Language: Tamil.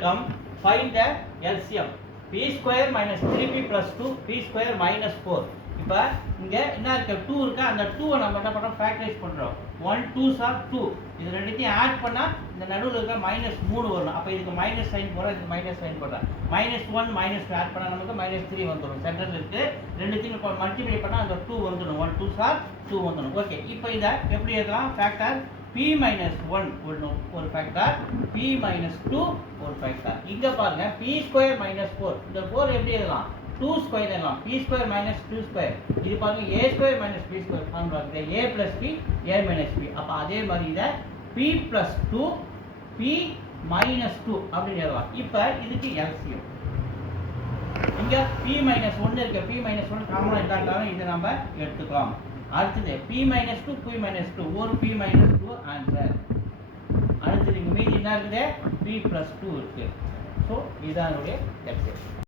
come find the LCM. P square minus 3p plus 2 p square minus 4. இப்போ இங்க என்ன இருக்கு 2 இருக்கு அந்த 2 நம்ம என்ன பண்றோம் ஃபேக்டரைஸ் பண்றோம் 1 2s are 2 இது ரெண்டுத்தையும் ஆட் பண்ணா இந்த நடுவுல இருக்க -3 வரும் அப்ப இதுக்கு மைனஸ் சைன் போறோம் இதுக்கு மைனஸ் சைன் போறோம் -1 -2 ஆட் பண்ணா நமக்கு -3 வந்துரும் சென்டர்ல இருக்கு ரெண்டுத்தையும் மல்டிப்ளை பண்ணா அந்த 2 வந்துரும் 1 2s are 2 வந்துரும் ஓகே இப்போ இத எப்படி எழுதலாம் ஃபேக்டர் p minus 1 ஒரு ஃபேக்டர் p minus 2 ஒரு ஃபேக்டர் இங்க பாருங்க p square minus 4 இந்த 4 எப்படி எழுதலாம் 2 square எழுதலாம் p square minus 2 square இது பாருங்க a square minus b square formula இருக்கு a plus p a minus b அப்ப அதே மாதிரி இத p plus 2 p minus 2 அப்படி எழுதலாம் இப்போ இதுக்கு LCM இங்க p minus 1 இருக்கு p minus 1 காமனா இல்லாததால இத நாம எடுத்துக்கலாம் அடுத்து p minus 2 p minus 2 ஒரு p minus 2 ஆன்சர் அடுத்து இங்க மீதி என்ன இருக்குது p plus 2 இருக்கு சோ இதான் நம்மளுடைய LCM